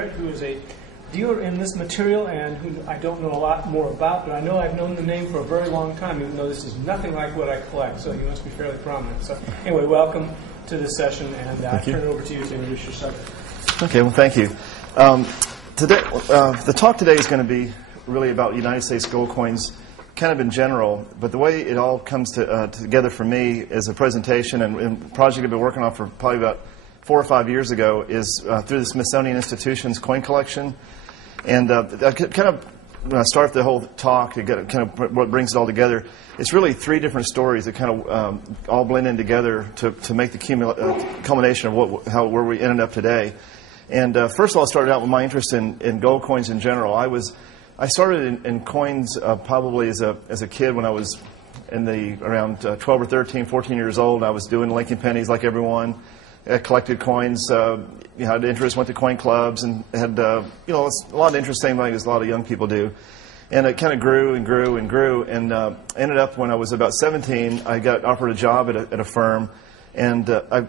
Garrett, who is a dealer in this material and who I don't know a lot more about, but I know I've known the name for a very long time, even though this is nothing like what I collect, so he must be fairly prominent. So anyway, welcome to this session, and I turn it over to you to introduce your subject. Okay, well, thank you. Today, the talk today is going to be really about United States gold coins, kind of in general, but the way it all comes together for me as a presentation and a project I've been working on for probably about 4 or 5 years ago is through the Smithsonian Institution's coin collection. And I kind of, when I start the whole talk to get kind of what brings it all together, it's really 3 different stories that kind of all blend in together to make the culmination of where we ended up today. And first of all, I started out with my interest in gold coins in general. I started in coins probably as a kid when I was around 12 or 13, 14 years old. I was doing Lincoln pennies like everyone. I collected coins, had interest, went to coin clubs, and had a lot of interest, same way as a lot of young people do. And it kind of grew and grew and grew, and ended up when I was about 17, I got offered a job at a firm, and I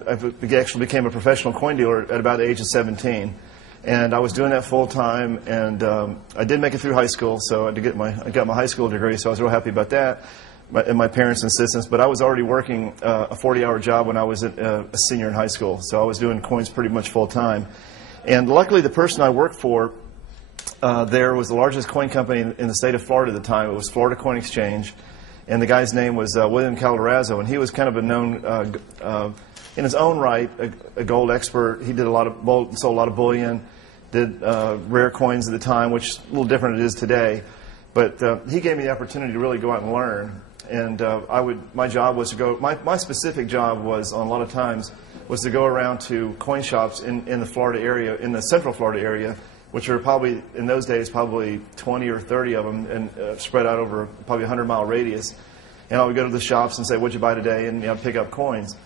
actually became a professional coin dealer at about the age of 17. And I was doing that full time, and I did make it through high school, so I got my high school degree, so I was real happy about that. And my parents' insistence, but I was already working a 40-hour job when I was a senior in high school, so I was doing coins pretty much full time. And luckily, the person I worked for there was the largest coin company in the state of Florida at the time. It was Florida Coin Exchange, and the guy's name was William Calderazzo, and he was kind of a known, in his own right, a gold expert. He did sold a lot of bullion, did rare coins at the time, which is a little different than it is today. But he gave me the opportunity to really go out and learn. And my job was to go. My specific job was, on a lot of times, was to go around to coin shops in the Florida area, in the Central Florida area, which were probably in those days probably 20 or 30 of them, and spread out over probably a 100-mile radius. And I would go to the shops and say, "What'd you buy today?" And pick up coins.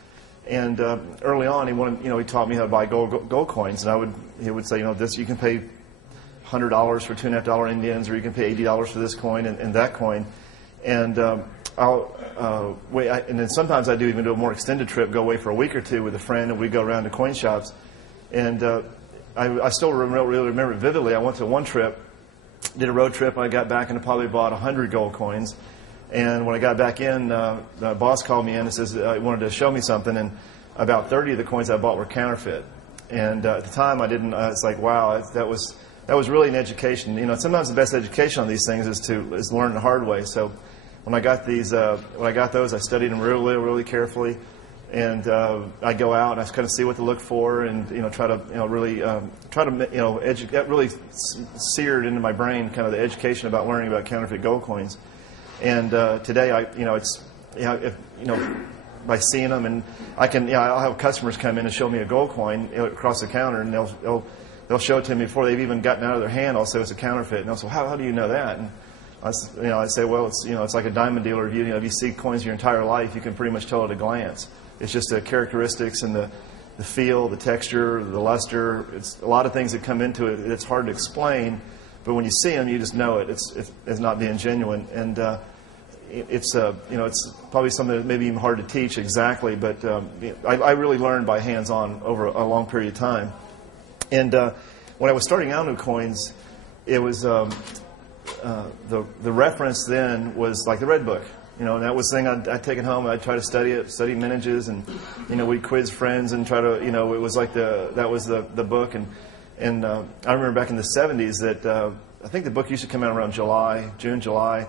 And early on, he taught me how to buy gold coins. And he would say, this you can pay $100 for $2.50 Indians, or you can pay $80 for this coin and that coin. And and then sometimes I do even do a more extended trip, go away for a week or two with a friend, and we go around to coin shops. And I still really remember it vividly. I went to one trip, did a road trip, and I got back and I probably bought 100 gold coins. And when I got back in, the boss called me in and says he wanted to show me something, and about 30 of the coins I bought were counterfeit. And at the time, I didn't. It's like, wow, that was really an education. Sometimes the best education on these things is learn the hard way. So when I got those, I studied them really, really carefully, and I'd go out and I kind of see what to look for, and try to that really seared into my brain kind of the education about learning about counterfeit gold coins. And today, by seeing them, and I'll have customers come in and show me a gold coin across the counter, and they'll show it to me before they've even gotten out of their hand. I'll say it's a counterfeit, and they'll say, how do you know that? And I say, well, it's like a diamond dealer. If you see coins your entire life, you can pretty much tell at a glance. It's just the characteristics and the feel, the texture, the luster. It's a lot of things that come into it. It's hard to explain, but when you see them, you just know it. It's not being genuine, and it's probably something that may be even hard to teach exactly. But I really learned by hands-on over a long period of time. And when I was starting out in coins, it was the reference then was like the Red Book. And that was the thing I'd take it home and I'd try to study it, study mintages, and we'd quiz friends and try to it was like that was the book. And I remember back in the 70s that I think the book used to come out around June, July,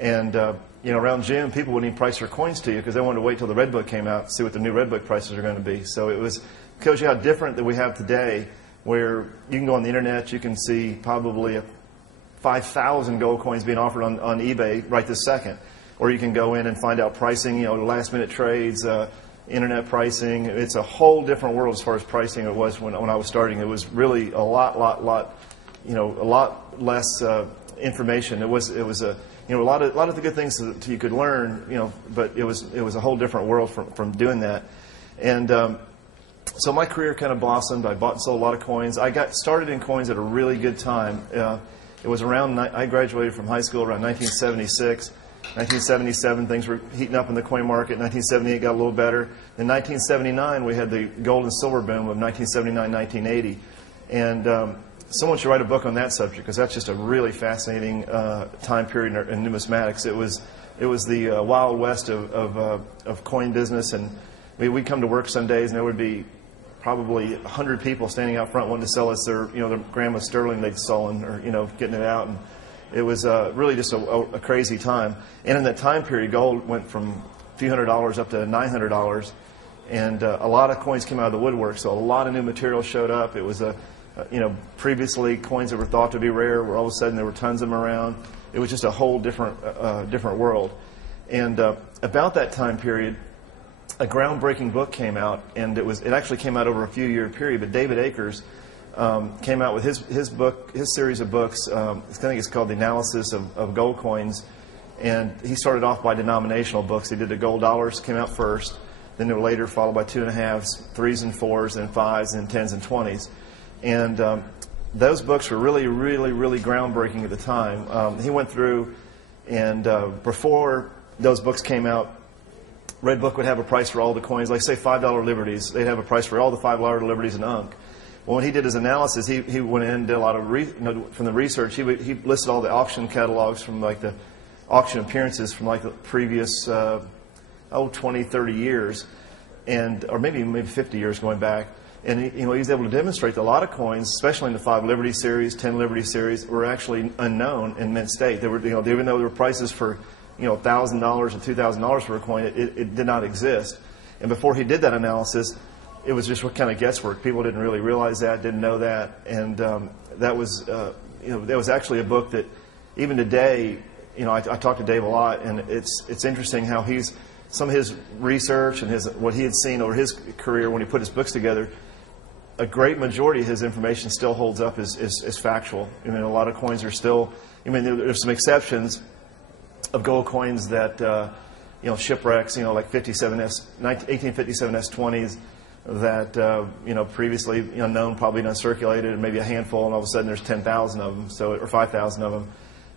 and around June people wouldn't even price their coins to you because they wanted to wait till the Red Book came out to see what the new Red Book prices are going to be. So it shows you how different that we have today, where you can go on the internet, you can see probably 5,000 gold coins being offered on eBay right this second. Or you can go in and find out pricing, last-minute trades, internet pricing. It's a whole different world as far as pricing it was when I was starting. It was really a lot less information. It was a lot of the good things that you could learn, but it was a whole different world from doing that. And so my career kind of blossomed. I bought and sold a lot of coins. I got started in coins at a really good time. It was I graduated from high school around 1976. 1977, things were heating up in the coin market. 1978 got a little better. In 1979, we had the gold and silver boom of 1979, 1980. And someone should write a book on that subject, because that's just a really fascinating time period in numismatics. It was the Wild West of coin business, and I mean, we'd come to work some days and there would be probably 100 people standing out front wanting to sell us their grandma sterling they'd stolen, or getting it out. And it was really just a crazy time. And in that time period, gold went from a few $100s up to $900, and a lot of coins came out of the woodwork. So a lot of new material showed up. It was previously coins that were thought to be rare, where all of a sudden there were tons of them around. It was just a whole different world. And about that time period, a groundbreaking book came out, and it actually came out over a few year period. But David Akers came out with his book, his series of books. I think it's called The Analysis of Gold Coins, and he started off by denominational books. He did the gold dollars, came out first, then they were later followed by 2.5s, 3s and 4s, then 5s, and 10s and 20s, and those books were really, really, really groundbreaking at the time. He went through, and before those books came out, Red Book would have a price for all the coins, like say $5 Liberties. They'd have a price for all the $5 Liberties in Unk. Well, when he did his analysis, he went in and did a lot of from the research. He listed all the auction catalogs from like the auction appearances from like the previous 20, 30 years, or maybe 50 years going back. And he was able to demonstrate that a lot of coins, especially in the 5 Liberty series, 10 Liberty series, were actually unknown in mint state. They were, even though there were prices for $1,000 or $2,000 for a coin, it did not exist. And before he did that analysis, it was just what kind of guesswork. People didn't really realize that, didn't know that, and that was actually a book that even today, I talk to Dave a lot, and it's interesting how some of his research and what he had seen over his career when he put his books together. A great majority of his information still holds up as factual. I mean, a lot of coins are still. There's some exceptions of gold coins that shipwrecks, like 1857 S20s that previously unknown, probably uncirculated, and maybe a handful, and all of a sudden there's 10,000 of them, or 5,000 of them.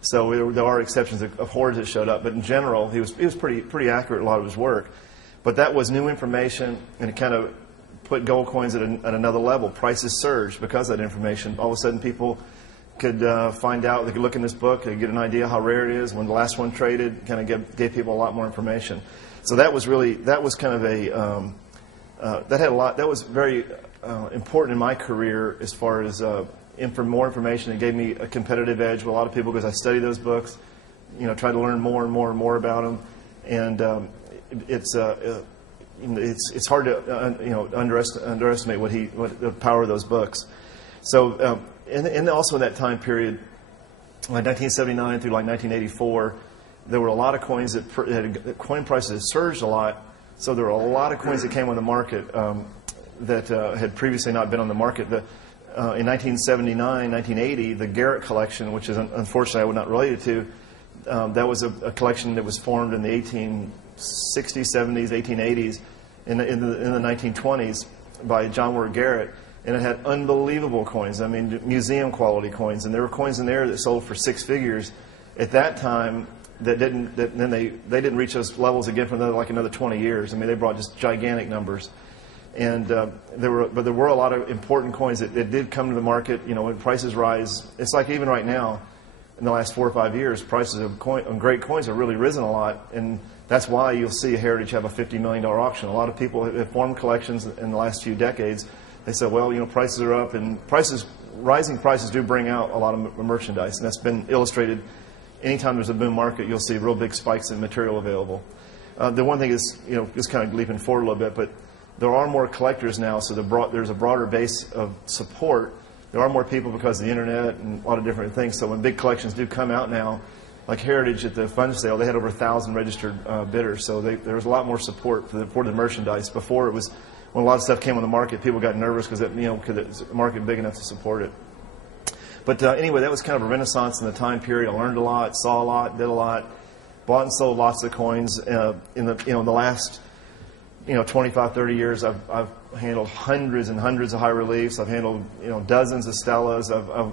So there are exceptions of hoards that showed up, but in general, he was pretty accurate in a lot of his work. But that was new information, and it kind of put gold coins at another level. Prices surged because of that information. All of a sudden, people could find out. They could look in this book. They could get an idea how rare it is. When the last one traded, kind of gave people a lot more information. So that was kind of that was very important in my career as far as more information. It gave me a competitive edge with a lot of people because I studied those books, tried to learn more and more and more about them, and it's hard to underestimate what the power of those books. So and also in that time period, like 1979 through like 1984, there were a lot of coins that coin prices had surged a lot. So there were a lot of coins that came on the market that had previously not been on the market. In 1979, 1980, the Garrett collection, which is unfortunately I was not related to, that was a collection that was formed in the 1860s, 70s, 1880s, in the 1920s by John Ward Garrett, and it had unbelievable coins. I mean, museum quality coins, and there were coins in there that sold for 6 figures at that time. They didn't reach those levels again for another 20 years. I mean, they brought just gigantic numbers. And there were a lot of important coins that did come to the market. When prices rise, it's like even right now, in the last 4 or 5 years, prices of great coins have really risen a lot, and that's why you'll see Heritage have a $50 million auction. A lot of people have formed collections in the last few decades. They said, well, prices are up, and rising prices do bring out a lot of merchandise, and that's been illustrated. Anytime there's a boom market, you'll see real big spikes in material available. The one thing is, just kind of leaping forward a little bit, but there are more collectors now, so there's a broader base of support. There are more people because of the internet and a lot of different things. So when big collections do come out now, like Heritage at the fund sale, they had over 1,000 registered bidders. So there was a lot more support for the merchandise. Before, it was when a lot of stuff came on the market, people got nervous because the market big enough to support it. But anyway, that was kind of a renaissance in the time period. I learned a lot, saw a lot, did a lot, bought and sold lots of coins. In the last 25, 30 years, I've handled hundreds and hundreds of high reliefs. I've handled dozens of Stellas. I've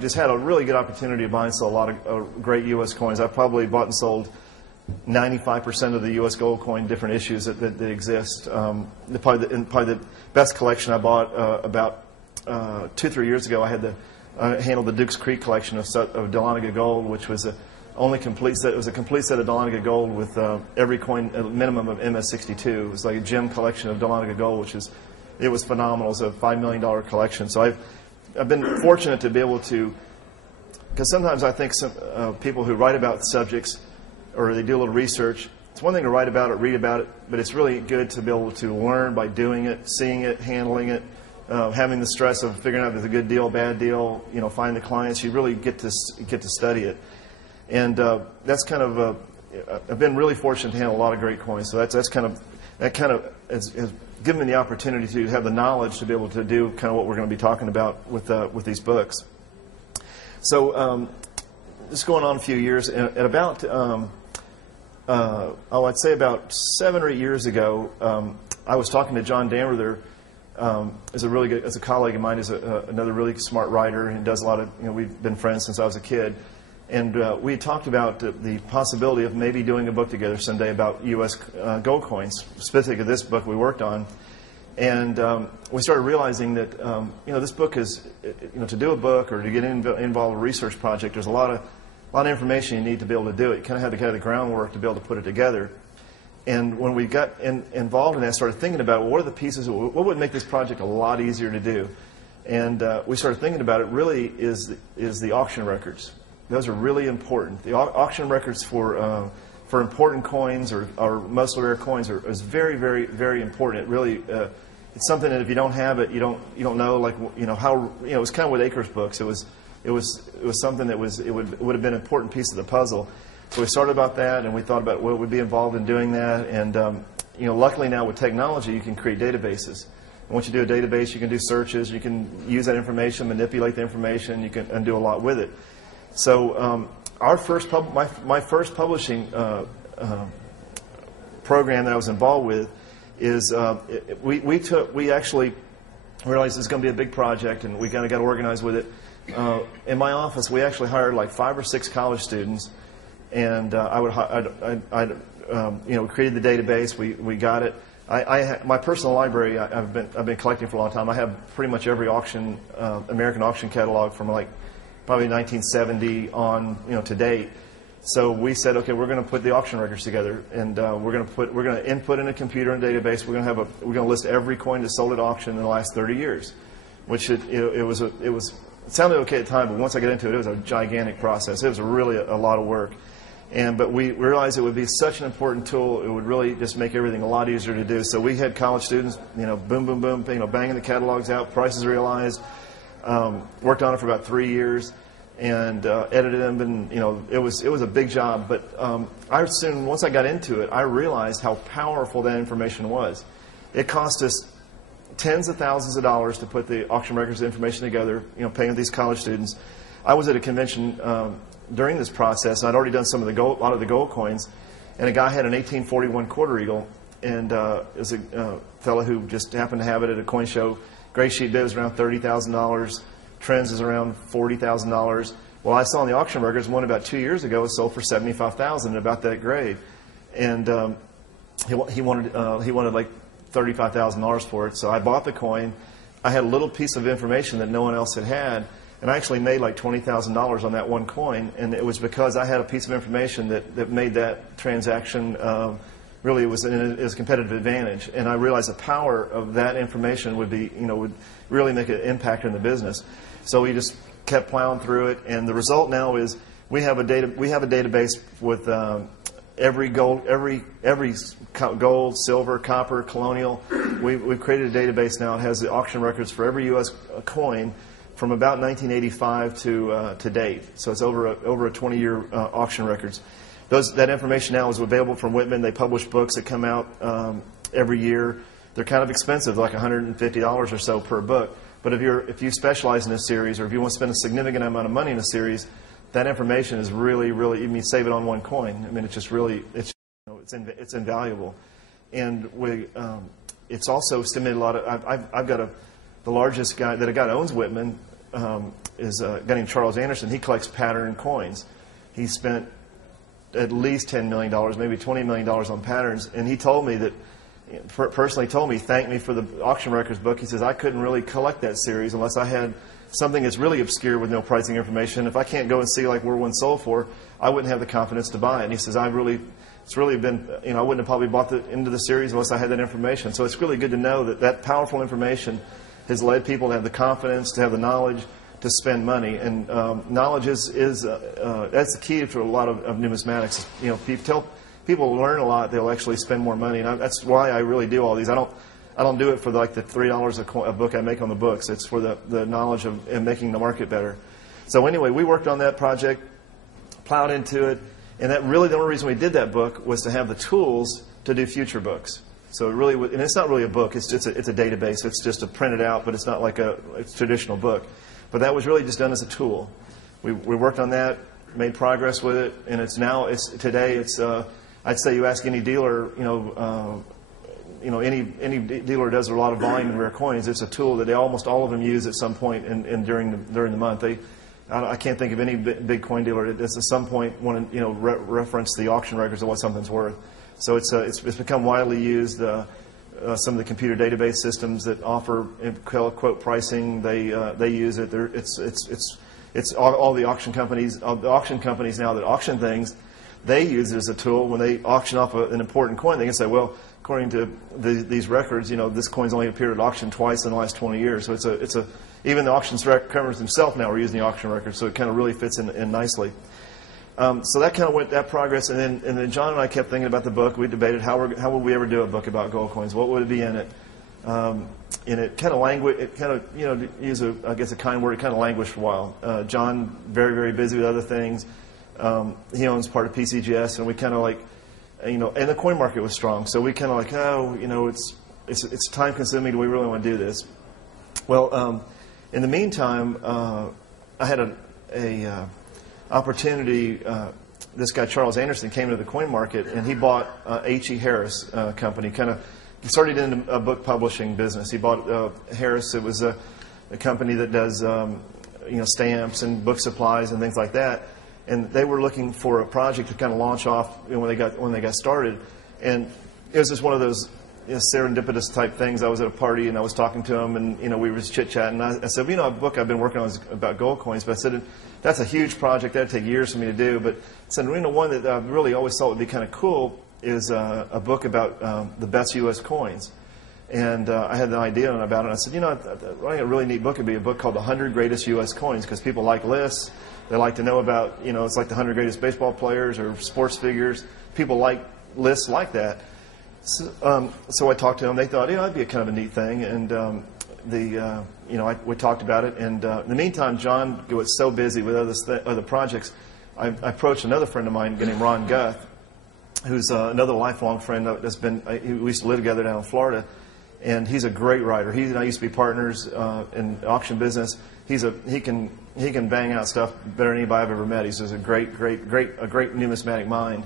just had a really good opportunity to buy and sell a lot of great U.S. coins. I've probably bought and sold 95% of the U.S. gold coin different issues that exist. Probably the best collection I bought about 2-3 years ago, I handled the Dukes Creek collection of Dahlonega gold, which was only complete set. It was a complete set of Dahlonega gold with every coin at a minimum of MS62. It was like a gem collection of Dahlonega gold, it was phenomenal. It was a $5 million collection. So I've been fortunate to be able to, because sometimes I think some people who write about subjects or they do a little research, it's one thing to write about it, read about it, but it's really good to be able to learn by doing it, seeing it, handling it, having the stress of figuring out if it's a good deal, bad deal, find the clients. You really get to study it. And that's kind of, I've been really fortunate to handle a lot of great coins. So that kind of has given me the opportunity to have the knowledge to be able to do kind of what we're going to be talking about with these books. So just going on a few years, at about, I'd say about 7 or 8 years ago, I was talking to John Damruther, as a colleague of mine, is another really smart writer and does a lot of, we've been friends since I was a kid. And we had talked about the possibility of maybe doing a book together someday about U.S. Gold coins, specifically this book we worked on. And we started realizing that, this book is, to do a book or to get involved in a research project, there's a lot of information you need to be able to do it. You kind of had to get the groundwork to be able to put it together. And when we got involved in that, I started thinking about, well, what are the pieces, what would make this project a lot easier to do? And we started thinking about it really is the auction records. Those are really important. The auction records for important coins or most rare coins is very, very, very important. It really it's something that if you don't have it, you don't know how it was kind of with Akers books. It was something that would have been an important piece of the puzzle. So we started about that, and we thought about what would be involved in doing that. And luckily now with technology, you can create databases. And once you do a database, you can do searches. You can use that information, manipulate the information. You can do a lot with it. So my first publishing program that I was involved with is we actually realized this was going to be a big project, and we kind of got organized with it. In my office, we actually hired like 5 or 6 college students, and I created the database. We got it. My personal library I've been collecting for a long time. I have pretty much every American auction catalog from probably 1970 on to date. So we said, okay, we're going to put the auction records together, and we're going to input in a computer and database. We're going to list every coin that sold at auction in the last 30 years, which it sounded okay at the time, but once I got into it, it was a gigantic process. It was really a lot of work. But we realized it would be such an important tool. It would really just make everything a lot easier to do. So we had college students, boom, boom, boom, banging the catalogs out, prices realized. Worked on it for about 3 years, and edited them, and it was a big job. But once I got into it, I realized how powerful that information was. It cost us tens of thousands of dollars to put the auction records information together, paying these college students. I was at a convention during this process. I'd already done a lot of the gold coins, and a guy had an 1841 quarter eagle, and is a fellow who just happened to have it at a coin show. Gray sheet bid was around $30,000. Trends is around $40,000. Well, I saw in the auction records one about 2 years ago was sold for $75,000, about that grade, and he wanted like $35,000 for it. So I bought the coin. I had a little piece of information that no one else had, and I actually made like $20,000 on that one coin, and it was because I had a piece of information that made that transaction. Really, it was a competitive advantage, and I realized the power of that information would really make an impact in the business. So we just kept plowing through it, and the result now is we have a database with every gold, silver, copper, colonial. We've created a database now. It has the auction records for every U.S. coin from about 1985 to date. So it's over a 20-year auction records. That information now is available from Whitman. They publish books that come out every year. They're kind of expensive, like $150 or so per book. But if you specialize in a series, or if you want to spend a significant amount of money in a series, that information is really, really. You save it on one coin. I mean, it's just really it's invaluable. And it's also stimulated a lot of. I've got the largest guy that a guy that owns Whitman is a guy named Charles Anderson. He collects pattern coins. He spent at least $10 million, maybe $20 million on patterns, and he told me that personally told me, thanked me for the auction records book. He says, I couldn't really collect that series unless I had something that's really obscure with no pricing information. If I can't go and see like where one sold for, I wouldn't have the confidence to buy it. And he says, it's really been, I wouldn't have probably bought into the series unless I had that information. So it's really good to know that that powerful information has led people to have the confidence, to have the knowledge, to spend money. And knowledge is that's the key to a lot of numismatics. If you tell people learn a lot, they'll actually spend more money. And that's why I really do all these. I don't do it for like the $3 a book I make on the books. It's for the knowledge of making the market better. So anyway, we worked on that project, plowed into it, and that really the only reason we did that book was to have the tools to do future books. So it really, and it's not really a book. It's a database. It's just a printed out, but it's not like a traditional book. But that was really just done as a tool. We worked on that, made progress with it, and today I'd say you ask any dealer, any dealer does a lot of volume in rare coins. It's a tool that almost all of them use at some point during the month. I can't think of any big coin dealer that at some point want to reference the auction records of what something's worth. So it's become widely used. Some of the computer database systems that offer quote pricing, they use it. It's all the auction companies. The auction companies now that auction things, they use it as a tool. When they auction off an important coin, they can say, well, according to these records, this coin's only appeared at auction twice in the last 20 years. So even the auction companies themselves now are using the auction records. So it kind of really fits in nicely. So that kind of went that progress, and then John and I kept thinking about the book. We debated how would we ever do a book about gold coins? What would it be in it? And it kind of use I guess a kind word. It kind of languished for a while. John very, very busy with other things. He owns part of PCGS, and we kind of and the coin market was strong, so we kind of it's time consuming. Do we really want to do this? Well, in the meantime, I had a opportunity. This guy Charles Anderson came to the coin market, and he bought H.E. Harris company. He started in a book publishing business. He bought Harris. It was a company that does stamps and book supplies and things like that. And they were looking for a project to kind of launch off when they got started. And it was just one of those serendipitous type things. I was at a party and I was talking to him, and we were just chit chatting. I said, a book I've been working on is about gold coins, but I said that's a huge project. That'd take years for me to do. But I said, one that I really always thought would be kind of cool is a book about the best U.S. coins. And I had an idea about it. And I said, I think a really neat book would be a book called The 100 Greatest U.S. Coins, because people like lists. They like to know about, it's like the 100 greatest baseball players or sports figures. People like lists like that. So I talked to them. They thought, that'd be a kind of a neat thing. And we talked about it. And in the meantime, John was so busy with other projects. I approached another friend of mine named Ron Guth, who's another lifelong friend that's been. We used to live together down in Florida, and he's a great writer. He and I used to be partners in auction business. He can bang out stuff better than anybody I've ever met. He's just a great numismatic mind.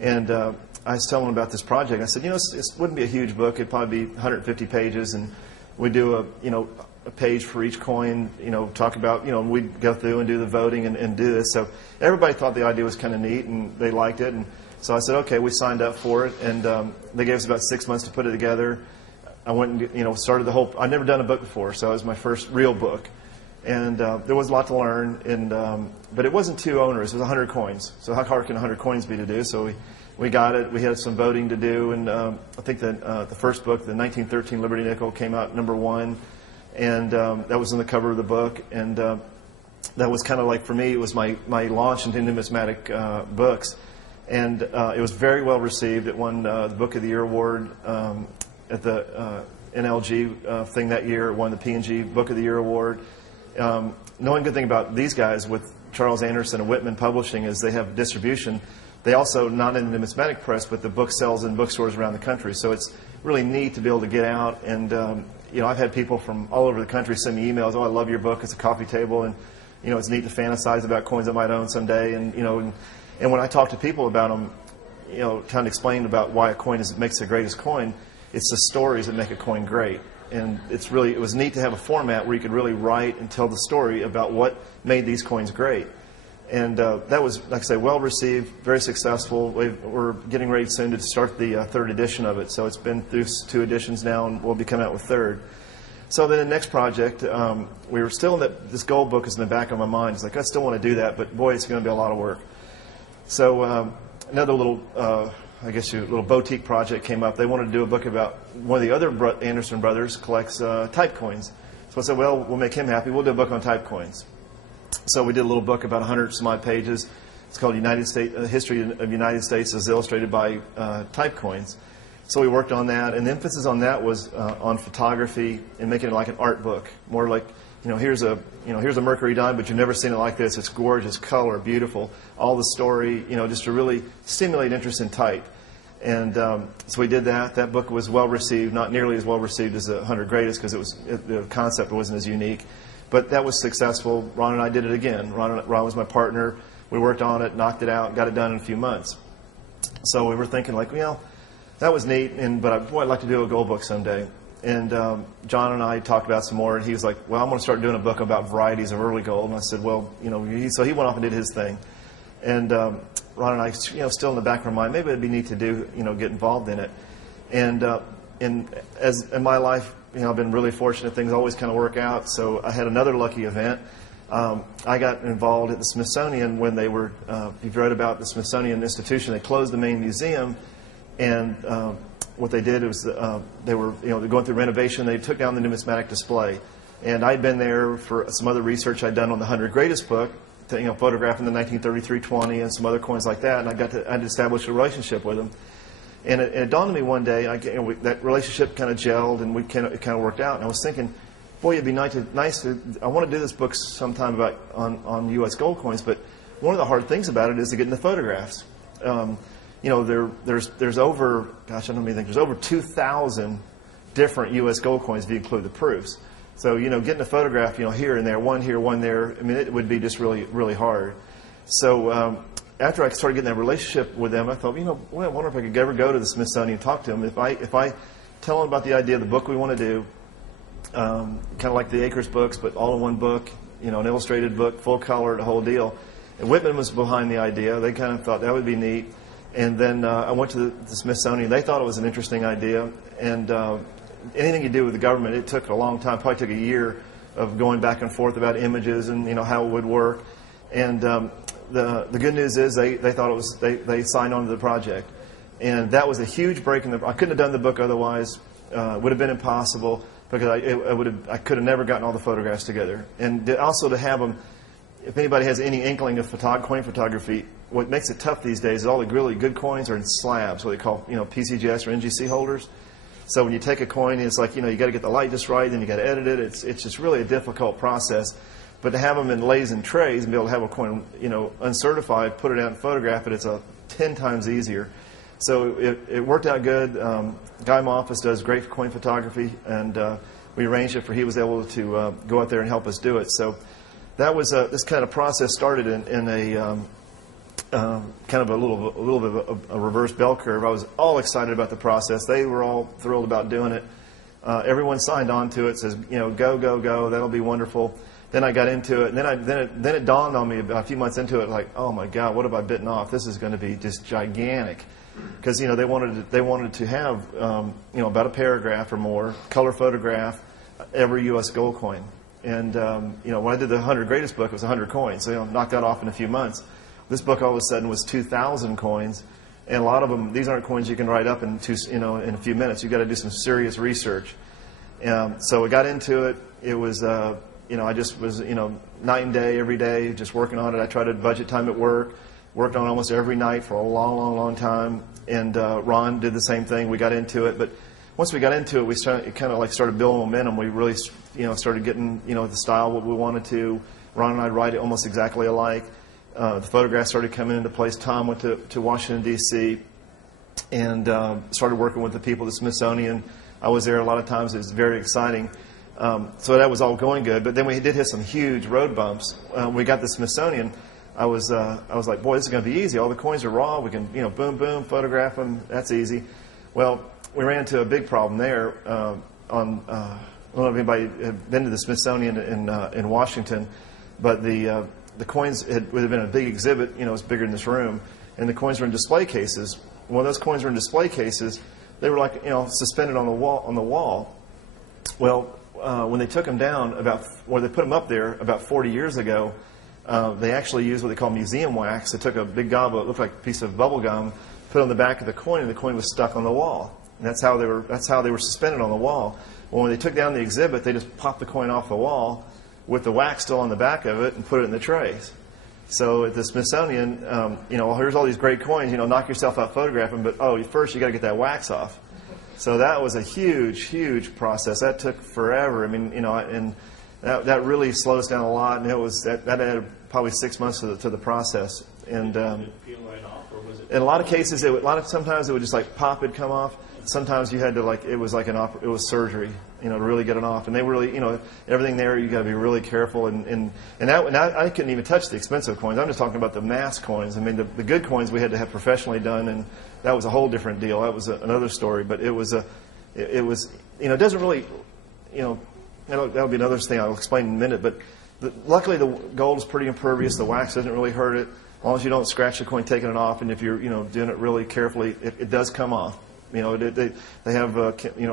And I was telling him about this project. I said, it wouldn't be a huge book. It'd probably be 150 pages, and we'd do a page for each coin. Talk about we'd go through and do the voting and do this. So everybody thought the idea was kind of neat, and they liked it. And so I said, okay, we signed up for it, and they gave us about 6 months to put it together. I went and started the whole. I'd never done a book before, so it was my first real book. And there was a lot to learn, but it wasn't too onerous. It was 100 coins. So how hard can 100 coins be to do? So we got it. We had some voting to do, and I think that the first book, the 1913 Liberty Nickel, came out #1, and that was on the cover of the book. And that was kind of like, for me, it was my launch into numismatic books. And it was very well received. It won the Book of the Year award at the NLG thing that year. It won the P&G Book of the Year award. The one good thing about these guys with Charles Anderson and Whitman Publishing is they have distribution. They also, not in the numismatic press, but the book sells in bookstores around the country. So it's really neat to be able to get out. And, I've had people from all over the country send me emails, I love your book. It's a coffee table. And, it's neat to fantasize about coins I might own someday. And, and when I talk to people about them, trying to explain about why a coin makes the greatest coin, it's the stories that make a coin great. And it was neat to have a format where you could really write and tell the story about what made these coins great. And that was, like I say, well received, very successful. We're getting ready soon to start the third edition of it. So it's been through 2 editions now, and we'll be coming out with third. So then the next project, we were still in that, this gold book is in the back of my mind. It's like, I still want to do that, but boy, it's going to be a lot of work. So another little, I guess, little boutique project came up. They wanted to do a book about one of the other Anderson brothers collects type coins. So I said, well, we'll make him happy. We'll do a book on type coins. So we did a little book about 100 some odd pages. It's called History of United States as Illustrated by Type Coins. So we worked on that, and the emphasis on that was on photography and making it like an art book, more like, here's a mercury dime, but you've never seen it like this. It's gorgeous, color, beautiful, all the story, just to really stimulate interest in type. And so we did that. That book was well received, not nearly as well received as the 100 Greatest, because the concept wasn't as unique. But that was successful. Ron and I did it again. Ron was my partner. We worked on it, knocked it out, got it done in a few months. So we were thinking, like, that was neat, but I'd like to do a gold book someday. And John and I talked about some more, and he was like, well, I'm going to start doing a book about varieties of early gold. And I said, well, so he went off and did his thing. And Ron and I, still in the back of our mind, maybe it'd be neat to do, get involved in it. And in my life, I've been really fortunate. Things always kind of work out. So I had another lucky event. I got involved at the Smithsonian when they were, if you've read about the Smithsonian Institution, they closed the main museum. And what they did was they were going through renovation. They took down the numismatic display. And I'd been there for some other research I'd done on the 100 Greatest book, photographing the 1933-20 and some other coins like that. And I'd established a relationship with them. And it dawned on me one day, that relationship kind of gelled, and it kind of worked out. And I was thinking, boy, it'd be nice to. I want to do this book sometime on U.S. gold coins, but one of the hard things about it is to get in the photographs. There's over, gosh, I don't even think there's over 2,000 different U.S. gold coins if you include the proofs. So getting a photograph, here and there, one here, one there. I mean, it would be just really, really hard. So after I started getting that relationship with them, I thought, well, I wonder if I could ever go to the Smithsonian and talk to them. If I tell them about the idea of the book we want to do, kind of like the Acres books, but all in one book, an illustrated book, full color, the whole deal. And Whitman was behind the idea. They kind of thought that would be neat. And then I went to the Smithsonian. They thought it was an interesting idea. And anything you do with the government, it took a long time, probably took a year of going back and forth about images and how it would work. And the good news is they thought it was, they signed on to the project. And that was a huge break in I couldn't have done the book otherwise. It would have been impossible because I could have never gotten all the photographs together. And also to have them, if anybody has any inkling of coin photography, what makes it tough these days is all the really good coins are in slabs, what they call PCGS or NGC holders. So when you take a coin, it's like you got to get the light just right, then you got to edit it. It's just really a difficult process. But to have them in lays and trays and be able to have a coin uncertified, put it out and photograph it, it's 10 times easier. So it worked out good. Guy in my office does great coin photography, and we arranged it for he was able to go out there and help us do it. So that was this kind of process started in a kind of a little bit of a reverse bell curve. I was all excited about the process. They were all thrilled about doing it. Everyone signed on to it. Says go go go. That'll be wonderful. Then I got into it, and then it dawned on me about a few months into it, like, oh my God, what have I bitten off? This is going to be just gigantic, because they wanted to have about a paragraph or more color photograph every U.S. gold coin. And when I did the 100 Greatest book, it was 100 coins, so knocked that off in a few months. This book all of a sudden was 2,000 coins, and a lot of them, these aren't coins you can write up in in a few minutes. You've got to do some serious research. So I got into it. It was I just was night and day every day just working on it. I tried to budget time at work, worked on it almost every night for a long time. And Ron did the same thing. We got into it, but once we got into it, it kind of started building momentum. We really started getting the style what we wanted to. Ron and I write it almost exactly alike. The photographs started coming into place. Tom went to Washington, D.C. and started working with the people at the Smithsonian. I was there a lot of times. It was very exciting. So that was all going good. But then we did hit some huge road bumps. We got the Smithsonian. I was like, boy, this is going to be easy. All the coins are raw. We can, boom, boom, photograph them. That's easy. Well, we ran into a big problem there. I don't know if anybody had been to the Smithsonian in Washington, but the the coins would have been a big exhibit, it was bigger than this room, and the coins were in display cases. When those coins were in display cases, they were like, suspended on the wall. Well, when they took them down, they put them up there about 40 years ago, they actually used what they call museum wax. They took a big goblet, it looked like a piece of bubble gum, put it on the back of the coin, and the coin was stuck on the wall. And that's how they were suspended on the wall. Well, when they took down the exhibit, they just popped the coin off the wall with the wax still on the back of it and put it in the trays. So at the Smithsonian, here's all these great coins, knock yourself out photographing, but first you got to get that wax off. So that was a huge, huge process. That took forever. And that really slowed us down a lot, and that added probably 6 months to the process. And did it peel right off, or was it? In a lot of cases, sometimes it would just like pop, it'd come off. Sometimes you had to it was surgery, to really get it off. And they really, everything there, you got to be really careful. And I couldn't even touch the expensive coins. I'm just talking about the mass coins. The good coins we had to have professionally done, and that was a whole different deal. That was another story. But it doesn't really, that'll be another thing I'll explain in a minute. But luckily the gold is pretty impervious. The wax doesn't really hurt it. As long as you don't scratch the coin taking it off, and if you're doing it really carefully, it does come off. They have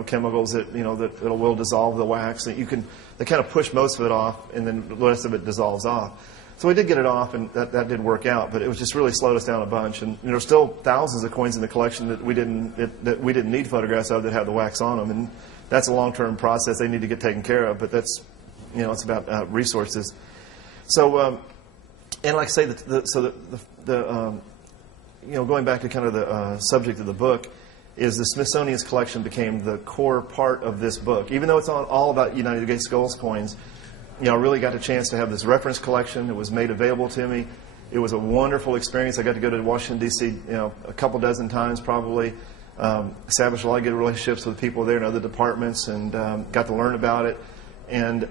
chemicals that that will dissolve the wax. They kind of push most of it off, and then the rest of it dissolves off. So we did get it off, and that did work out. But it was just really slowed us down a bunch. And there's still thousands of coins in the collection that we didn't need photographs of that have the wax on them. And that's a long-term process. They need to get taken care of. But that's it's about resources. So and like I say, going back to kind of the subject of the book, is the Smithsonian's collection became the core part of this book. Even though it's all about United States gold coins, I really got a chance to have this reference collection. It was made available to me. It was a wonderful experience. I got to go to Washington, D.C., a couple dozen times probably. Established a lot of good relationships with people there in other departments, and got to learn about it. And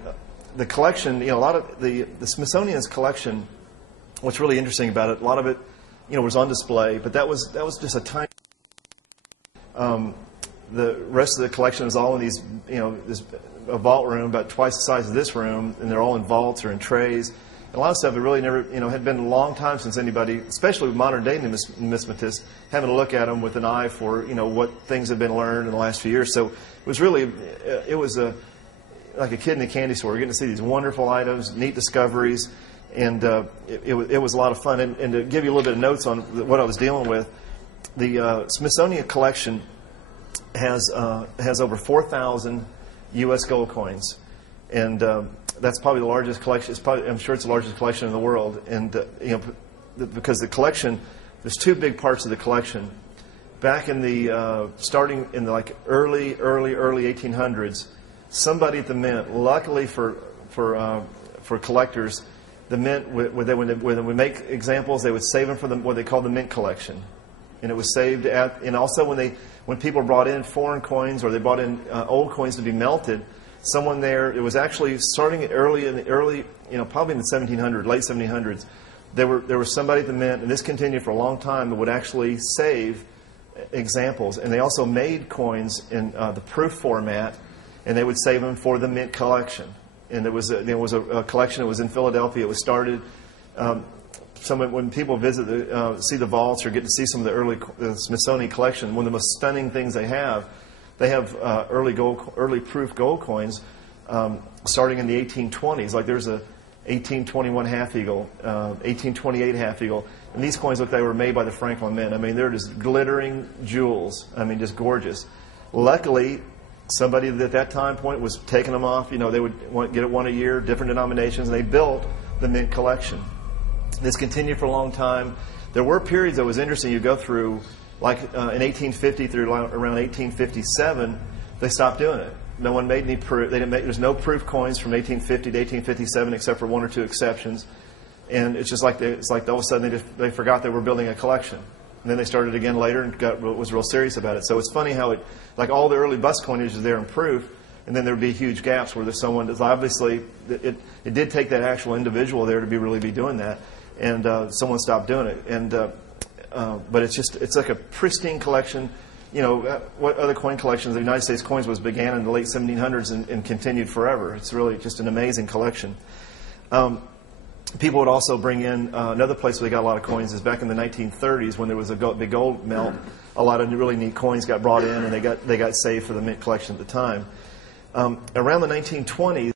the collection, a lot of the Smithsonian's collection, what's really interesting about it, a lot of it, was on display, but that was just a tiny. The rest of the collection is all in these, a vault room about twice the size of this room, and they're all in vaults or in trays. And a lot of stuff, it really never, had been a long time since anybody, especially with modern day numismatists, having a look at them with an eye for, what things have been learned in the last few years. So it was really, like a kid in a candy store. We're getting to see these wonderful items, neat discoveries, and it was a lot of fun. And to give you a little bit of notes on what I was dealing with, the Smithsonian collection has over 4,000 U.S. gold coins, and that's probably the largest collection. I'm sure it's the largest collection in the world. And because the collection, there's two big parts of the collection. Back in the starting in the early 1800s, somebody at the mint, luckily for collectors, the mint when they would make examples, they would save them for what they call the mint collection. And it was saved and also when people brought in foreign coins or they brought in old coins to be melted, someone there, it was actually starting probably in the 1700s, late 1700s, there was somebody at the mint, and this continued for a long time, that would actually save examples. And they also made coins in the proof format, and they would save them for the mint collection. And there was a collection that was in Philadelphia. It was started. When people visit, see the vaults or get to see some of the early Smithsonian collection, one of the most stunning things they have early proof gold coins starting in the 1820s. Like there's a 1821 half eagle, 1828 half eagle, and these coins look like they were made by the Franklin Mint. They're just glittering jewels. Just gorgeous. Luckily, somebody at that time point was taking them off. They would get it one a year, different denominations, and they built the mint collection. This continued for a long time. There were periods that was interesting. You go through, like in 1850 through around 1857, they stopped doing it. No one made any proof. There's no proof coins from 1850 to 1857 except for one or two exceptions. And it's just like all of a sudden they forgot they were building a collection. And then they started again later and was real serious about it. So it's funny how all the early bust coinage is there in proof, and then there would be huge gaps where there's someone that's obviously it did take that actual individual there to really be doing that. And someone stopped doing it, but it's like a pristine collection. What other coin collections? The United States coins began in the late 1700s and continued forever. It's really just an amazing collection. people would also bring in another place where they got a lot of coins is back in the 1930s when there was a big gold melt. A lot of really neat coins got brought in, and they got saved for the mint collection at the time. Around the 1920s,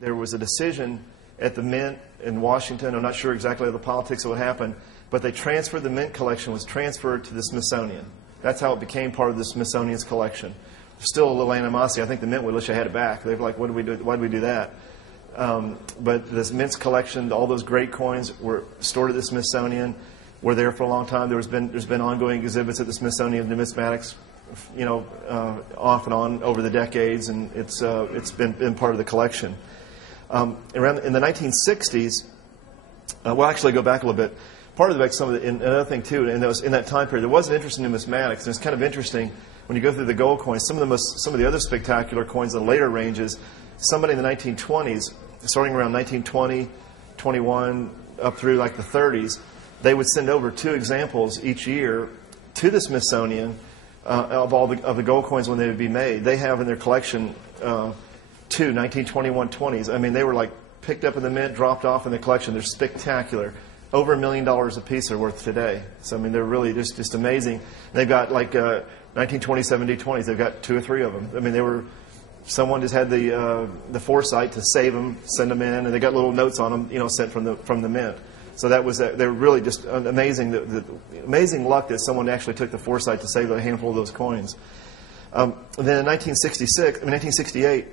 there was a decision at the mint in Washington. I'm not sure exactly the politics of what happened, but they transferred the mint collection was transferred to the Smithsonian. That's how it became part of the Smithsonian's collection. There's still a little animosity. I think the mint would wish they had it back. They're like, what did we do? Why did we do that? But this mint's collection, all those great coins were stored at the Smithsonian. Were there for a long time. There's been ongoing exhibits at the Smithsonian of numismatics, off and on over the decades, and it's been part of the collection. Around in the 1960s, we'll actually go back a little bit. Part of another thing too, and in that time period, there was an interest in numismatics, and it's kind of interesting when you go through the gold coins. Some of the other spectacular coins in the later ranges. Somebody in the 1920s, starting around 1920, 21, up through like the 30s, they would send over 2 examples each year to the Smithsonian of the gold coins when they would be made. They have in their collection 2 1921 20s. I mean, they were like picked up in the mint, dropped off in the collection. They're spectacular. Over $1 million a piece they're worth today. So I mean, they're really just amazing. They've got like 1920 70 20s. They've got 2 or 3 of them. I mean, someone just had the foresight to save them, send them in, and they got little notes on them, sent from the mint. So they're really just amazing. The amazing luck that someone actually took the foresight to save a handful of those coins. And then in 1968,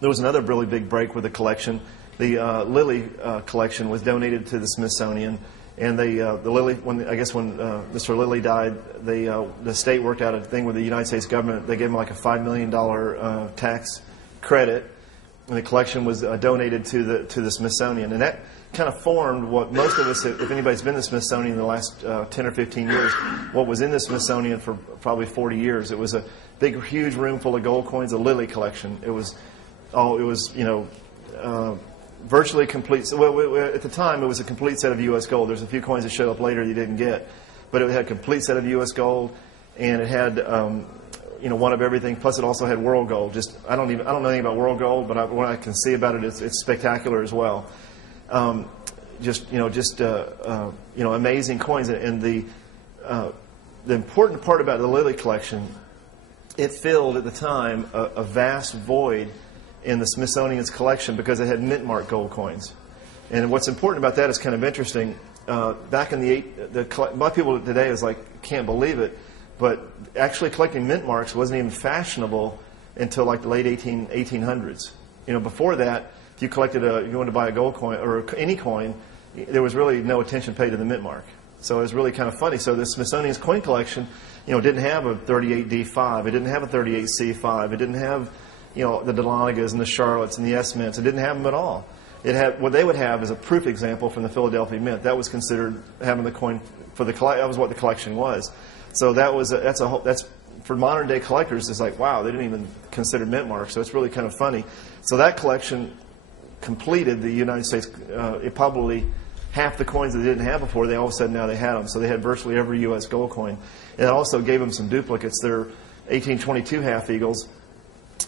there was another really big break with the collection. The Lilly collection was donated to the Smithsonian, and the Lilly, when Mr. Lilly died, the state worked out a thing with the United States government. They gave him like a $5 million tax credit, and the collection was donated to the Smithsonian, and that kind of formed what most of us, if anybody's been to the Smithsonian in the last 10 or 15 years, what was in the Smithsonian for probably 40 years. It was a big, huge room full of gold coins, a Lilly collection. It was virtually complete. So, at the time, it was a complete set of U.S. gold. There's a few coins that showed up later you didn't get, but it had a complete set of U.S. gold, and it had one of everything. Plus, it also had world gold. I don't know anything about world gold, but what I can see about it is it's spectacular as well. Amazing coins. And the important part about the Lilly collection, it filled at the time a vast void in the Smithsonian's collection because it had mint mark gold coins. And what's important about that is kind of interesting. Back in a lot of people today can't believe it, but actually collecting mint marks wasn't even fashionable until like the late 1800s. Before that, if you wanted to buy a gold coin or any coin, there was really no attention paid to the mint mark. So it was really kind of funny. So the Smithsonian's coin collection, didn't have a 38D5. It didn't have a 38C5. It didn't have, the Dahlonegers and the Charlottes and the S-mints. It didn't have them at all. It had what they would have is a proof example from the Philadelphia Mint. That was considered having the coin for that was what the collection was. So that's for modern day collectors. It's like, wow, they didn't even consider mint marks. So it's really kind of funny. So that collection completed the United States. It probably half the coins that they didn't have before, they all of a sudden now they had them. So they had virtually every U.S. gold coin. And it also gave them some duplicates. They're 1822 half eagles.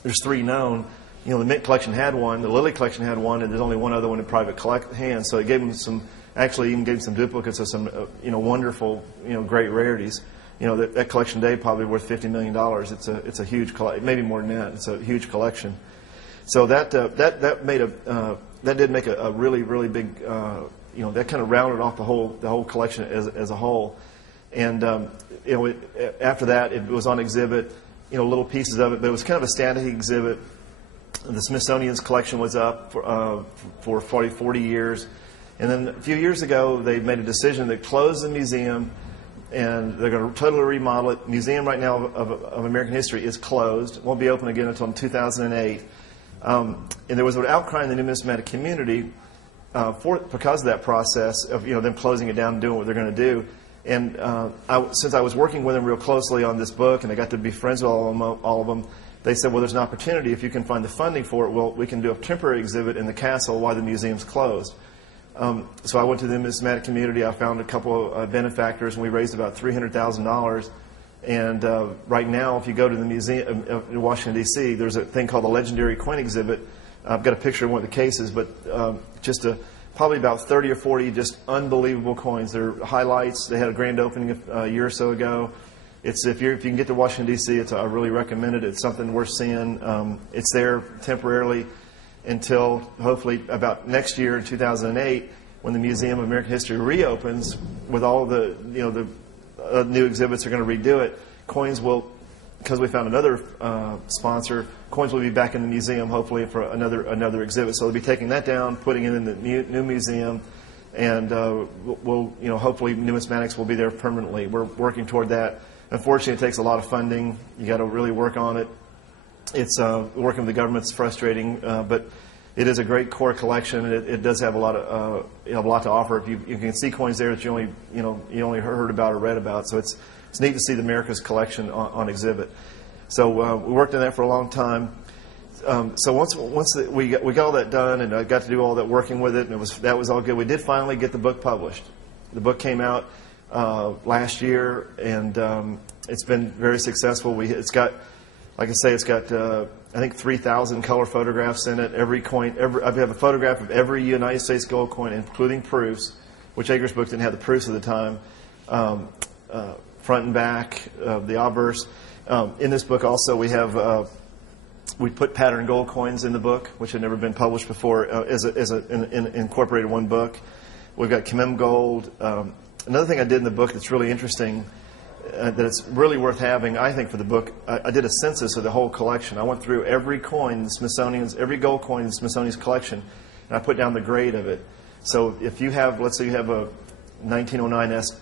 There's 3 known. The mint collection had one, the Lilly collection had one, and there's only one other one in private hands. So it gave them some, actually even gave them some duplicates of some, wonderful, great rarities. That collection today probably worth $50 million. It's a huge collection, maybe more than that. It's a huge collection. So that did make a really, really big, that kind of rounded off the whole collection as a whole. And after that, it was on exhibit, little pieces of it, but it was kind of a static exhibit. The Smithsonian's collection was up for 40 years. And then a few years ago, they made a decision to close the museum, and they're going to totally remodel it. Museum right now of American history is closed. It won't be open again until 2008. And there was an outcry in the numismatic community because of that process of them closing it down and doing what they're going to do. And since I was working with them real closely on this book, and I got to be friends with all of them, they said, well, there's an opportunity. If you can find the funding for it, well, we can do a temporary exhibit in the castle while the museum's closed. So I went to the numismatic community. I found a couple of benefactors, and we raised about $300,000. And right now, if you go to the museum in Washington, D.C., there's a thing called the Legendary Coin Exhibit. I've got a picture of one of the cases, but just to probably about 30 or 40 just unbelievable coins. They're highlights. They had a grand opening a year or so ago. It's if you can get to Washington, D.C., I really recommend it. It's something worth seeing. It's there temporarily until hopefully about next year in 2008 when the Museum of American History reopens with all the new exhibits are going to redo it. Coins will, because we found another sponsor, coins will be back in the museum hopefully for another exhibit. So they'll be taking that down, putting it in the new museum, and we'll hopefully numismatics will be there permanently. We're working toward that. Unfortunately, it takes a lot of funding. You got to really work on it. It's working with the government's frustrating, but it is a great core collection. It does have a lot to offer. If you can see coins there that you only heard about or read about. So it's neat to see the America's collection on exhibit. So we worked on that for a long time. So once we got all that done, and I got to do all that working with it, and that was all good. We did finally get the book published. The book came out last year, and it's been very successful. It's got, like I say, it's got I think 3,000 color photographs in it. Every coin, I have a photograph of every United States gold coin, including proofs, which Akers book didn't have the proofs at the time. Front and back, the obverse. In this book also we have we put patterned gold coins in the book, which had never been published before, incorporated one book. We've got commem gold. Another thing I did in the book that's really interesting, that it's really worth having, I think, for the book, I did a census of the whole collection. I went through every coin, every gold coin in the Smithsonian's collection, and I put down the grade of it. So if you have, let's say you have a 1909S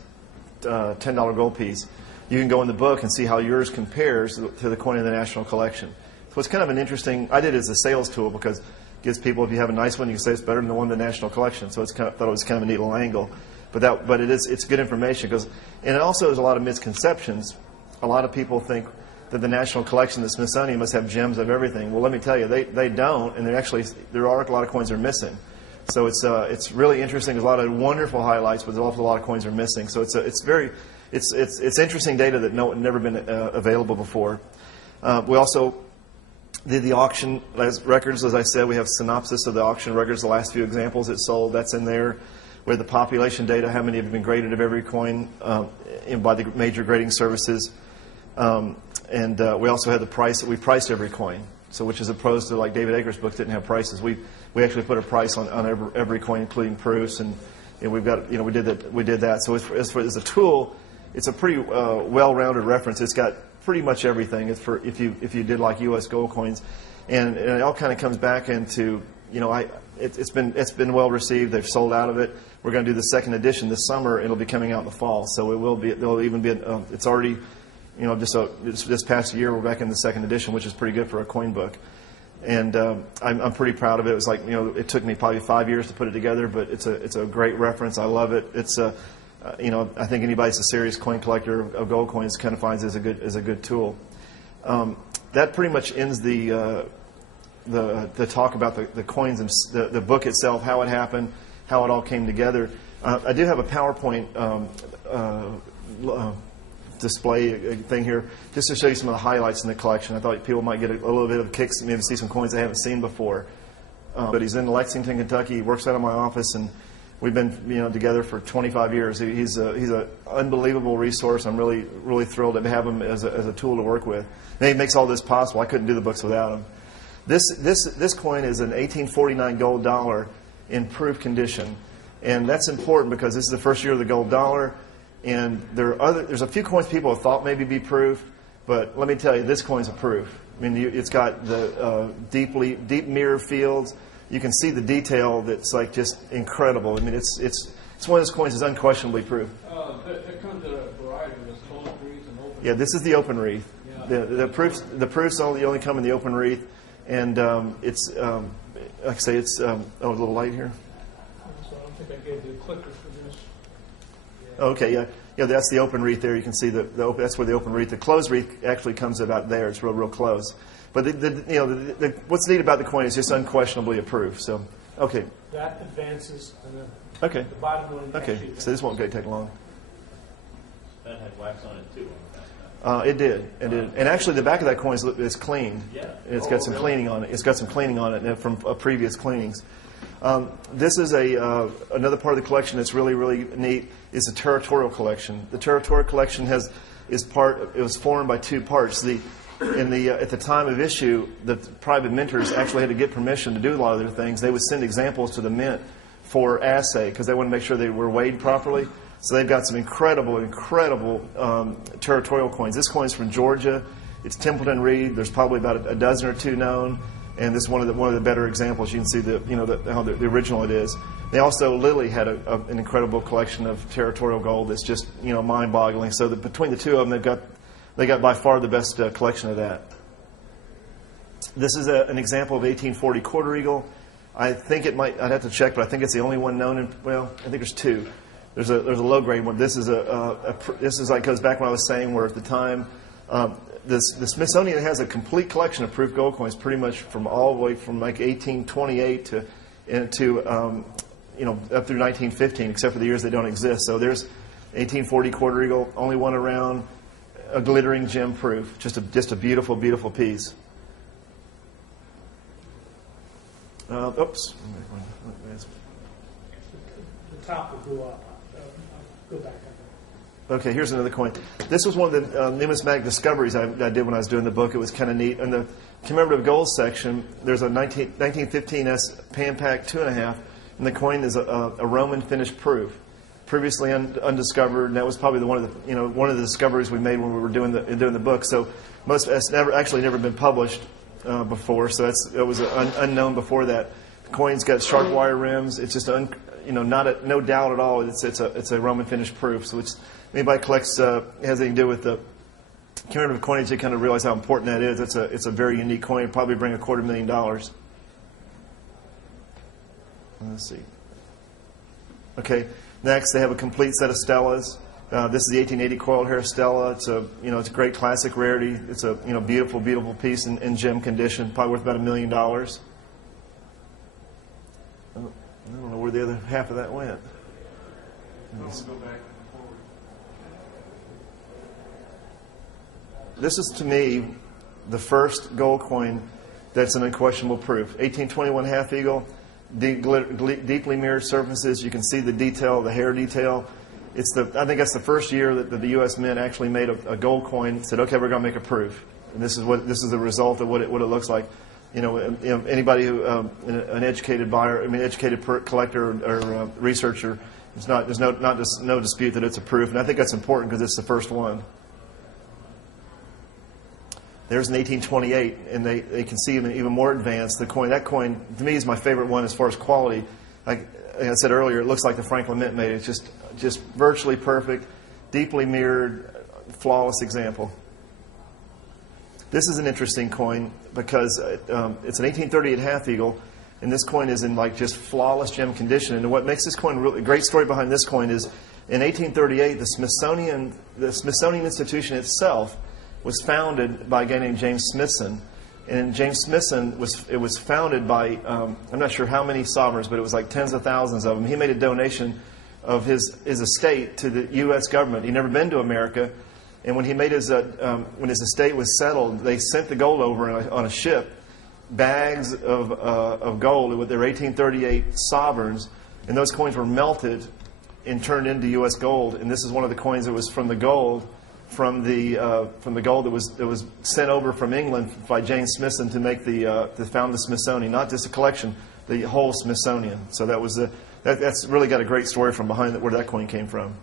$10 gold piece, you can go in the book and see how yours compares to the coin in the national collection. So it's kind of an interesting, I did it as a sales tool because it gives people, if you have a nice one, you can say it's better than the one in the national collection. So I thought it was kind of a neat little angle. But it's good information and it also has a lot of misconceptions. A lot of people think that the national collection, the Smithsonian, must have gems of everything. Well, let me tell you, they don't, and there are a lot of coins that are missing. So it's really interesting. There's a lot of wonderful highlights, but there's also a lot of coins are missing. So it's interesting data that never been available before. We also did the auction records. As I said, we have synopsis of the auction records. The last few examples it sold, that's in there. We have the population data, how many have been graded of every coin by the major grading services. And we also had the price that we priced every coin. So which is opposed to like David Akers' book didn't have prices. We actually put a price on every coin, including proofs, and we've got we did that. So as a tool, it's a pretty well-rounded reference. It's got pretty much everything. It's for if you did like U.S. gold coins, and it all kind of comes back into it's been well received. They've sold out of it. We're going to do the second edition this summer. It'll be coming out in the fall. So it will be. There'll even be. It's already. This past year we're back in the second edition, which is pretty good for a coin book, and I'm pretty proud of it. It was like it took me probably 5 years to put it together, but it's a great reference. I love it. It's I think anybody that's a serious coin collector of gold coins kind of finds it as a good tool. That pretty much ends the talk about the coins and the book itself, how it happened, how it all came together. I do have a PowerPoint display thing here just to show you some of the highlights in the collection. I thought people might get a little bit of kicks, maybe see some coins they haven't seen before. But he's in Lexington, Kentucky. He works out of my office, and we've been together for 25 years. He's an unbelievable resource. I'm really thrilled to have him as a tool to work with. And he makes all this possible. I couldn't do the books without him. This coin is an 1849 gold dollar in proof condition, and that's important because this is the first year of the gold dollar. And there's a few coins people have thought maybe be proof, but let me tell you, this coin's a proof. I mean, it's got the deep mirror fields. You can see the detail that's like just incredible. I mean, it's one of those coins that's unquestionably proof. There comes a variety of closed wreath and open. Yeah, this is the open wreath. Yeah. The proofs only come in the open wreath, and it's like I say, it's a little light here. So I don't think I gave you a clicker for this. Okay, yeah, that's the open wreath there. You can see that's where the open wreath. The closed wreath actually comes about there. It's real close. But what's neat about the coin is just unquestionably a proof. So, okay. That advances, and then okay. The bottom one. Okay, so this won't take long. That had wax on it too. It did, and actually the back of that coin is cleaned. Yeah. It's got some cleaning on it. It's got some cleaning on it from previous cleanings. This is another part of the collection that's really, really neat. Is the territorial collection. The territorial collection it was formed by two parts. At the time of issue, the private minters actually had to get permission to do a lot of their things. They would send examples to the mint for assay because they wanted to make sure they were weighed properly. So they've got some incredible territorial coins. This coin's from Georgia. It's Templeton Reed. There's probably about a dozen or two known, and this is one of the better examples. You can see how the original it is. They also, Lilly had an incredible collection of territorial gold that's just mind-boggling. So between the two of them, they got by far the best collection of that. This is an example of 1840 quarter eagle. I think I'd have to check, but I think it's the only one known. I think there's two. There's a low grade one. This is goes back when I was saying where at the time the Smithsonian has a complete collection of proof gold coins, pretty much from all the way from like 1828 to up through 1915, except for the years they don't exist. So there's 1840 quarter eagle, only one around, a glittering gem proof, just a beautiful, beautiful piece. Oops. The top will go up. Go back up. Okay, here's another coin. This was one of the numismatic discoveries I did when I was doing the book. It was kind of neat. In the commemorative gold section, there's a 1915S Pan Pac 2.5, and the coin is a Roman finished proof, previously undiscovered. And that was probably one of the discoveries we made when we were doing the book. So it's never been published before. So it was unknown before that. The coin's got sharp wire rims. It's just no doubt at all. It's a Roman finished proof. So anybody collects has anything to do with the commemorative coinage, you kind of realize how important that is. It's a very unique coin. It'd probably bring $250,000. Let's see. Okay, next they have a complete set of Stellas. This is the 1880 coiled hair Stella. It's a great classic rarity. It's a beautiful, beautiful piece in gem condition. Probably worth about $1 million. I don't know where the other half of that went. This is, to me, the first gold coin that's an unquestionable proof. 1821 half eagle, deeply mirrored surfaces. You can see the detail, the hair detail. I think that's the first year that the U.S. Mint actually made a gold coin and said, okay, we're going to make a proof. And this is the result of what it looks like. Anybody who an educated buyer, educated collector or researcher, there's no dispute that it's a proof. And I think that's important because it's the first one. There's an 1828, and they can see even more advanced. That coin, to me, is my favorite one as far as quality. Like I said earlier, it looks like the Franklin Mint made it. It's just virtually perfect, deeply mirrored, flawless example. This is an interesting coin because it's an 1838 half eagle, and this coin is in just flawless gem condition. And what makes this coin really great story behind this coin is in 1838, the Smithsonian Institution itself was founded by a guy named James Smithson. And James Smithson was founded by, I'm not sure how many sovereigns, but it was like tens of thousands of them. He made a donation of his estate to the U.S. government. He'd never been to America. And when when his estate was settled, they sent the gold over on a ship, bags of gold with their 1838 sovereigns. And those coins were melted and turned into U.S. gold. And this is one of the coins that was from the gold that was sent over from England by James Smithson to found the Smithsonian, not just a collection, the whole Smithsonian. So that's really got a great story from behind where that coin came from.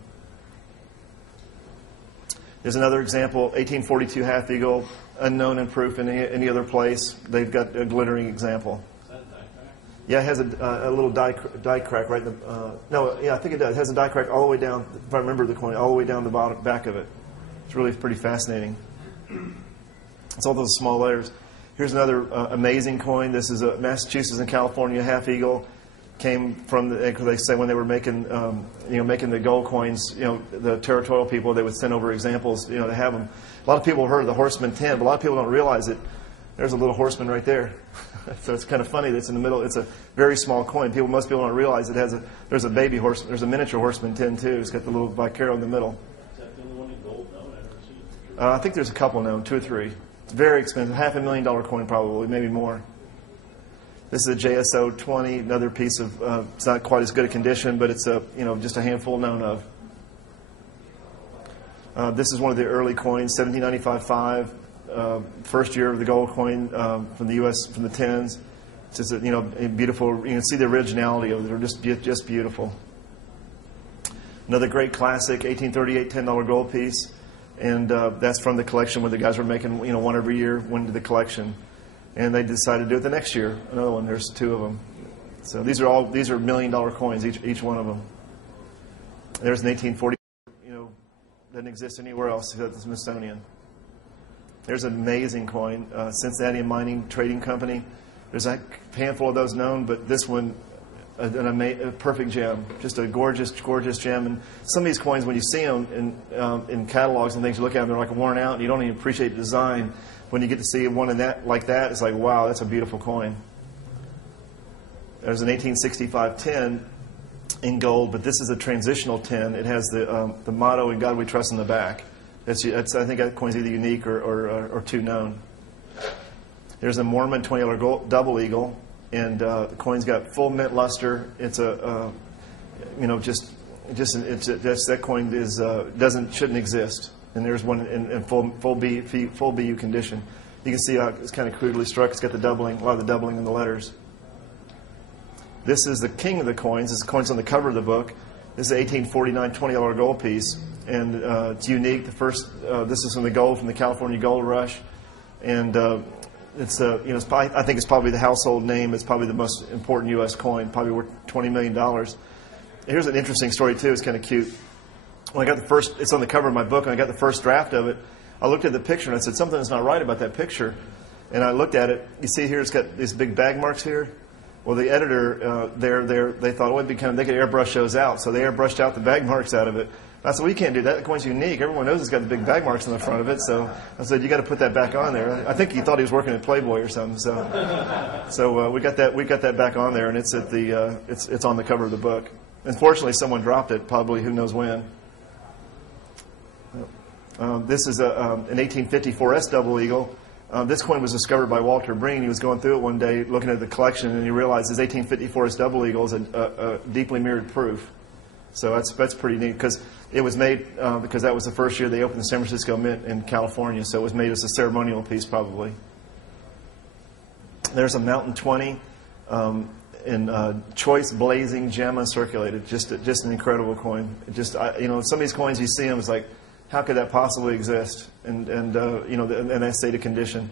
There's another example, 1842 half eagle, unknown in proof in any other place. They've got a glittering example. Is that a die crack? Yeah, it has a little die crack right in the. I think it does. It has a die crack all the way down. If I remember the coin, all the way down the back of it. It's really pretty fascinating. It's all those small layers. Here's another amazing coin. This is a Massachusetts and California half eagle. Came from because they say when they were making the gold coins, the territorial people, they would send over examples, to have them. A lot of people have heard of the Horseman 10, but a lot of people don't realize that there's a little horseman right there. So it's kind of funny that it's in the middle. It's a very small coin. Most people don't realize there's a baby horseman. There's a miniature Horseman 10 too. It's got the little Vicaro in the middle. Is that the only one in gold? No, I've never seen it. I think there's a couple known, 2 or 3. It's very expensive, $500,000 coin probably, maybe more. This is a JSO 20, another piece of, it's not quite as good a condition, but it's just a handful known of. This is one of the early coins, 1795.5, first year of the gold coin from the U.S., from the 10s. It's just a beautiful. You can see the originality of it. They're just beautiful. Another great classic, 1838 $10 gold piece, and that's from the collection where the guys were making one every year, went into the collection, and they decided to do it the next year. Another one. There's two of them. So these are $1 million coins, each one of them. There's an 1840. Doesn't exist anywhere else except the Smithsonian. There's an amazing coin, Cincinnati Mining Trading Company. There's a handful of those known, but this one, a perfect gem, just a gorgeous, gorgeous gem. And some of these coins, when you see them in catalogs and things, you look at them, they're like worn out, and you don't even appreciate the design. When you get to see one like that, it's like, wow, that's a beautiful coin. There's an 1865 10 in gold, but this is a transitional 10. It has the motto, "In God We Trust," in the back. I think that coin's either unique or too known. There's a Mormon $20 gold double eagle, and the coin's got full mint luster. It's that coin shouldn't exist. And there's one in full BU condition. You can see how it's kind of crudely struck. It's got a lot of the doubling in the letters. This is the king of the coins. This coin's on the cover of the book. This is an 1849 $20 gold piece, and it's unique. This is from the California Gold Rush, and I think it's probably the household name. It's probably the most important U.S. coin, probably worth $20 million. Here's an interesting story too. It's kind of cute. When I got it's on the cover of my book, and I got the first draft of it. I looked at the picture and I said, something's not right about that picture. And I looked at it. You see here, it's got these big bag marks here. Well, the editor they thought, they could airbrush those out, so they airbrushed out the bag marks out of it. I said, well, you can't do that. The coin's unique. Everyone knows it's got the big bag marks on the front of it. So I said, you got to put that back on there. I think he thought he was working at Playboy or something. So we got that back on there, and it's it's on the cover of the book. Unfortunately, someone dropped it. Probably who knows when. This is an 1854 S double eagle. This coin was discovered by Walter Breen. He was going through it one day, looking at the collection, and he realized his 1854 S double eagle is a deeply mirrored proof. So that's pretty neat, because it was made because that was the first year they opened the San Francisco Mint in California. So it was made as a ceremonial piece, probably. There's a Mountain 20 in choice blazing gem uncirculated. Just an incredible coin. Some of these coins you see them, it's like, how could that possibly exist? And in that state of condition.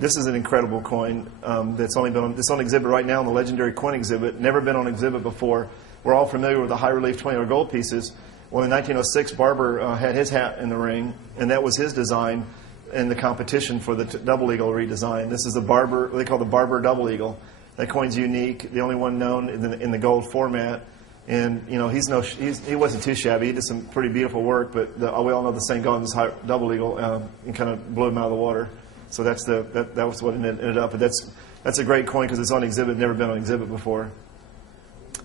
This is an incredible coin that's on exhibit right now in the Legendary Coin exhibit. Never been on exhibit before. We're all familiar with the high relief $20 gold pieces. Well, in 1906, Barber had his hat in the ring, and that was his design in the competition for the double eagle redesign. This is the Barber. They call the Barber double eagle. That coin's unique, the only one known in the gold format. And he wasn't too shabby. He did some pretty beautiful work, but we all know the St. Gaudens double eagle and kind of blew him out of the water. So that was what it ended up. But that's a great coin because it's on exhibit, never been on exhibit before.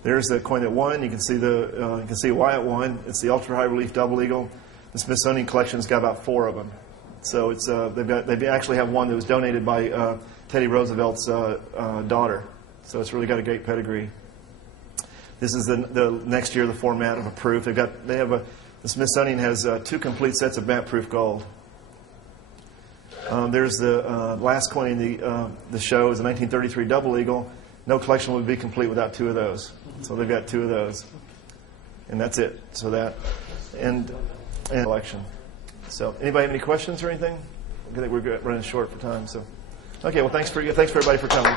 There's the coin that won. You can see why it won. It's the ultra high relief double eagle. The Smithsonian collection's got about 4 of them. So they actually have one that was donated by Teddy Roosevelt's daughter. So it's really got a great pedigree. This is the next year the format of a proof. The Smithsonian has 2 complete sets of matte-proof gold. There's the last coin in the show is a 1933 double eagle. No collection would be complete without 2 of those. So they've got 2 of those, and that's it. So that and collection. So anybody have any questions or anything? I think we're running short for time. So okay. Well, thanks for everybody for coming.